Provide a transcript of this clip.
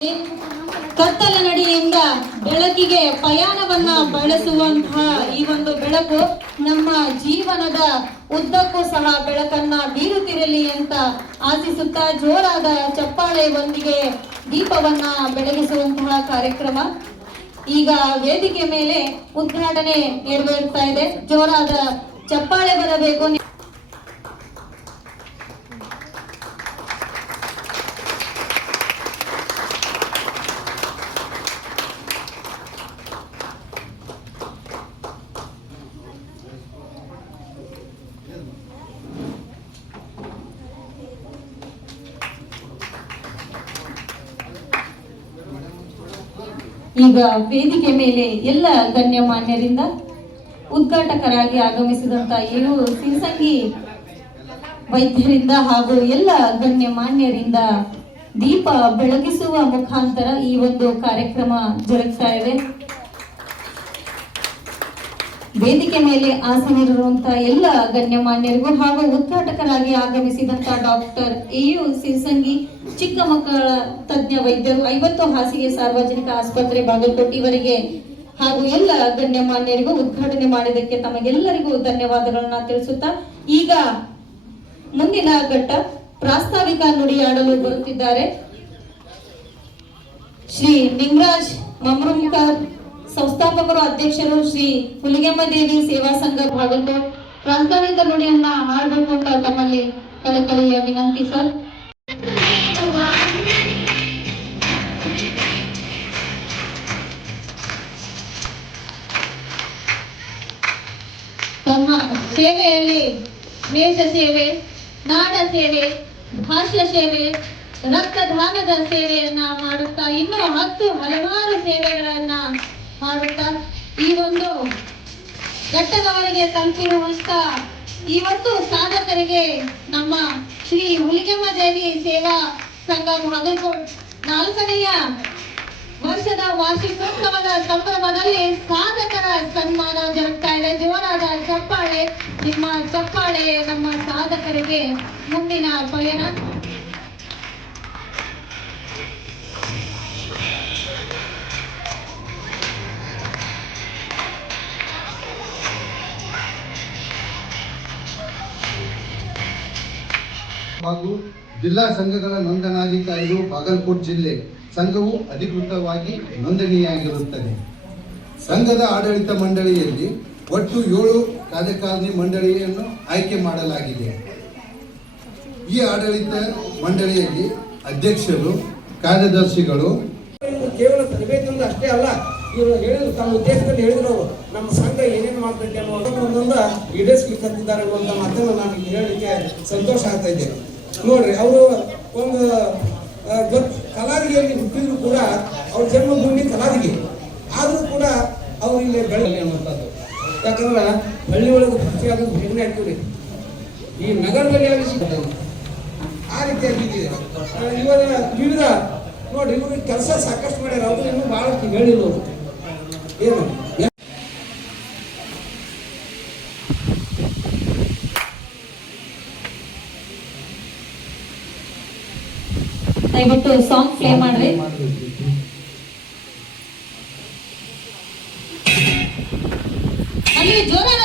ಕತ್ತಲ ನಡಿಯಿಂದ ಬೆಳಕಿಗೆ ಪಯಣವನ್ನ ಬಳಸುವಂತಹ ಈ ಒಂದು ಬೆಳಕು ನಮ್ಮ ಜೀವನದ ಉದ್ದಕ್ಕೂ ಸಹ ಬೆಳಕನ್ನ ಬೀರುತ್ತಿರಲಿ ಅಂತ ಆಶಿಸುತ್ತಾ ಜೋರಾದ ಚಪ್ಪಾಳೆಯೊಂದಿಗೆ ದೀಪವನ್ನ ಬೆಳಗಿಸುವಂತಹ ಕಾರ್ಯಕ್ರಮ ಈಗ ವೇದಿಕೆ ಮೇಲೆ ಉದ್ಘಾಟನೆ ನೆರವೇರ್ತಾ ಇದೆ. ಜೋರಾದ ಚಪ್ಪಾಳೆ ಬರಬೇಕು. ಈಗ ವೇದಿಕೆ ಮೇಲೆ ಎಲ್ಲ ಗಣ್ಯಮಾನ್ಯರಿಂದ ಉದ್ಘಾಟಕರಾಗಿ ಆಗಮಿಸಿದಂತ ಇವು ಸಿಂಸಂಗಿ ವೈದ್ಯರಿಂದ ಹಾಗೂ ಎಲ್ಲ ಗಣ್ಯಮಾನ್ಯರಿಂದ ದೀಪ ಬೆಳಗಿಸುವ ಮುಖಾಂತರ ಈ ಒಂದು ಕಾರ್ಯಕ್ರಮ ಜರುಗ್ತಾ ಇದೆ. ವೇದಿಕೆ ಮೇಲೆ ಆಸೀನರಿರುವಂತಹ ಎಲ್ಲ ಗಣ್ಯಮಾನ್ಯರಿಗೂ ಹಾಗೂ ಉದ್ಘಾಟಕರಾಗಿ ಆಗಮಿಸಿದಂತ ಡಾಕ್ಟರ್ ಎಯು ಸಿಂಸಂಗಿ ಚಿಕ್ಕ ಮಕ್ಕಳ ತಜ್ಞ ವೈದ್ಯರು 50 ಹಾಸಿಗೆ ಸಾರ್ವಜನಿಕ ಆಸ್ಪತ್ರೆ ಬಾಗಲಕೋಟೆ ಇವರಿಗೆ ಹಾಗೂ ಎಲ್ಲ ಗಣ್ಯಮಾನ್ಯರಿಗೂ ಉದ್ಘಾಟನೆ ಮಾಡಿದ್ದಕ್ಕೆ ತಮಗೆಲ್ಲರಿಗೂ ಧನ್ಯವಾದಗಳನ್ನ ತಿಳಿಸುತ್ತಾ ಈಗ ಮುಂದಿನ ಘಟ್ಟ ಪ್ರಾಸ್ತಾವಿಕ ನುಡಿಯಾಡಲು ಬರುತ್ತಿದ್ದಾರೆ ಶ್ರೀ ನಿಂಗರಾಜ್ ಮಮ್ರುಂಕರ್, ಸಂಸ್ಥಾಪಕರು ಅಧ್ಯಕ್ಷರು ಶ್ರೀ ಹುಲಿಗೆಮ್ಮ ದೇವಿ ಸೇವಾ ಸಂಘ ಬಾಗಲಕೋಟೆ. ಪ್ರಾಸ್ತಾವಿಕ ನುಡಿಯನ್ನ ಹಾಡಬೇಕು ಅಂತ ತಮ್ಮಲ್ಲಿ ಕಳಕಳಿಯ ವಿನಂತಿ ಸರ್. ತಮ್ಮ ಸೇವೆಯಲ್ಲಿ ದೇಶ ಸೇವೆ, ನಾಡ ಸೇವೆ, ಭಾಷಾ ಸೇವೆ, ರಕ್ತದಾನದ ಸೇವೆಯನ್ನ ಮಾಡುತ್ತಾ ಇನ್ನೂ ಹಲವಾರು ಸೇವೆಗಳನ್ನ ಮಾಡುತ್ತಾ ಈ ಒಂದು ಘಟ್ಟದವರೆಗೆ ತಲುಪಿರುವಂತ ಇವತ್ತು ಸಾಧಕರಿಗೆ ನಮ್ಮ ಶ್ರೀ ಹುಲಿಗೆಮ್ಮ ದೇವಿ ಸೇವಾ ಸಂಘ ಬಾಗಲಕೋಟೆ 4ನೆಯ ವರ್ಷದ ವಾರ್ಷಿಕೋತ್ಸವದ ಸಂಭ್ರಮದಲ್ಲಿ ಸಾಧಕರ ಸನ್ಮಾನ ಜರುಗ್ತಾ ಇದೆ. ಜೋರಾದ ಚಪ್ಪಾಳೆ, ನಿಮ್ಮ ಚಪ್ಪಾಳೆ ನಮ್ಮ ಸಾಧಕರಿಗೆ ಮುಂದಿನ ಪಯಣ. ಹಾಗೂ ಜಿಲ್ಲಾ ಸಂಘಗಳ ನೋಂದಣಾಧಿಕಾರಿಗಳು ಬಾಗಲಕೋಟೆ ಜಿಲ್ಲೆ ಸಂಘವು ಅಧಿಕೃತವಾಗಿ ನೋಂದಣಿಯಾಗಿರುತ್ತದೆ. ಸಂಘದ ಆಡಳಿತ ಮಂಡಳಿಯಲ್ಲಿ ಒಟ್ಟು 7 ಕಾರ್ಯಕಾರಿಣಿ ಮಂಡಳಿಯನ್ನು ಆಯ್ಕೆ ಮಾಡಲಾಗಿದೆ. ಈ ಆಡಳಿತ ಮಂಡಳಿಯಲ್ಲಿ ಅಧ್ಯಕ್ಷರು, ಕಾರ್ಯದರ್ಶಿಗಳು ಕೇವಲ ತರಬೇತಿಯಿಂದ ಅಷ್ಟೇ ಅಲ್ಲ, ಇವರು ಹೇಳಿದ್ರು ತಮ್ಮ ಉದ್ದೇಶದಲ್ಲಿ ಹೇಳಿದ್ರು ನಮ್ಮ ಸಂಘ ಏನೇನು ಮಾಡ್ತೈತೆ ಅನ್ನೋದನ್ನ ಈಡೇರಿಸಲಿಕ್ಕಂತಿದ್ದಾರೆ ಅನ್ನುವಂಥ ಮಾತನ್ನು ನಾನು ಹೇಳಲಿಕ್ಕೆ ಸಂತೋಷ ಆಗ್ತಾ ಇದ್ದೇನೆ. ನೋಡ್ರಿ, ಅವರು ಒಂದು ಕಲಾವಿಗೆಯಲ್ಲಿ ಹುಟ್ಟಿದ್ರು ಕೂಡ ಅವ್ರ ಜನ್ಮಭೂಮಿ ಕಲಾವಿಗೆ ಆದರೂ ಕೂಡ ಅವ್ರು ಇಲ್ಲಿ ಬೆಳಲಿ ಅನ್ನುವಂಥದ್ದು. ಯಾಕಂದ್ರೆ ಹಳ್ಳಿ ಒಳಗೆ ಖುಷಿಯಾಗೋದು ಹೆಣ್ಣೆ ಆಗ್ತೀವಿ, ಈ ನಗರದಲ್ಲಿ ಆಗಿ ಆ ರೀತಿಯಾಗಿ ಇವರ ವಿವಿಧ ನೋಡಿ ಇವರು ಕೆಲಸ ಸಾಕಷ್ಟು ಮಾಡ್ಯಾರ. ಅವರು ಇನ್ನೂ ಬಹಳಷ್ಟು ಹೇಳಿಲ್ಲ ಅವರು ಏನು ದಯವಿಟ್ಟು ಸಾಂಗ್ ಪ್ಲೇ ಮಾಡ್ರಿ. ಅಲ್ಲಿ ಜೋರಾದ